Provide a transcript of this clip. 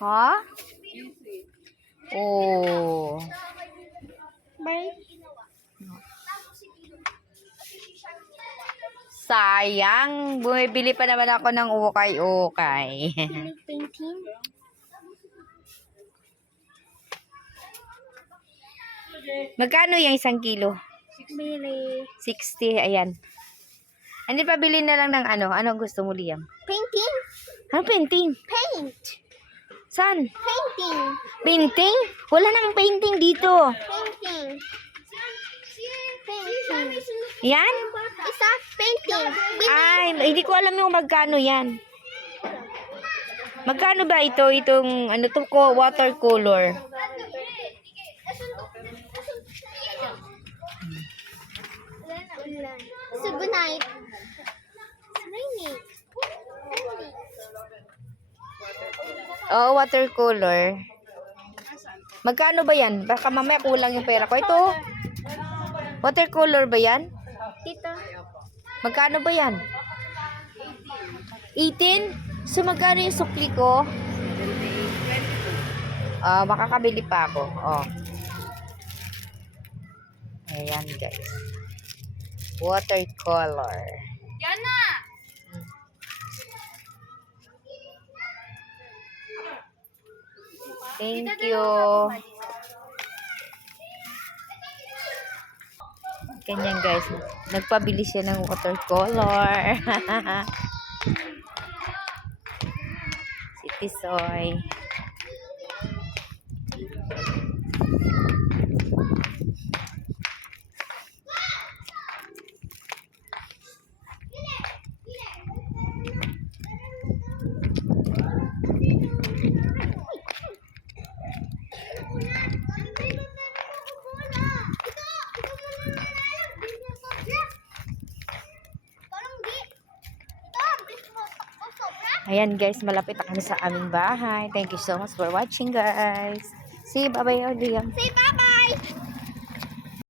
Ha? Oh. Bye. Sayang. Bumibili pa naman ako ng ukay-ukay. Painting. Magkano yung 1 kilo? Bili. 60. Ayan. Hindi pa bilhin na lang ng ano. Ano gusto mo, Liam? Painting. Ano painting? Paint. Saan? Painting. Painting? Wala namang painting dito. Painting. Painting. Yan? Isa, painting. Ay, hindi ko alam yung magkano yan. Magkano ba ito? Itong, ano to ko, watercolor. So, good night. Rainy. Oo, watercolor. Magkano ba yan? Baka mamaya kulang yung pera ko. Ito, watercolor ba yan? Tito. Magkano ba yan? 18? So, magkano yung sukli ko? Makakabili pa ako. Oh. Ayan, guys. Watercolor. Yan na. Thank you. Ganyan, guys. Nagpabili siya ng watercolor. Si Tisoy. Ayan, guys, malapit na kami sa aming bahay. Thank you so much for watching, guys. See you, bye-bye, Liam. Say bye-bye.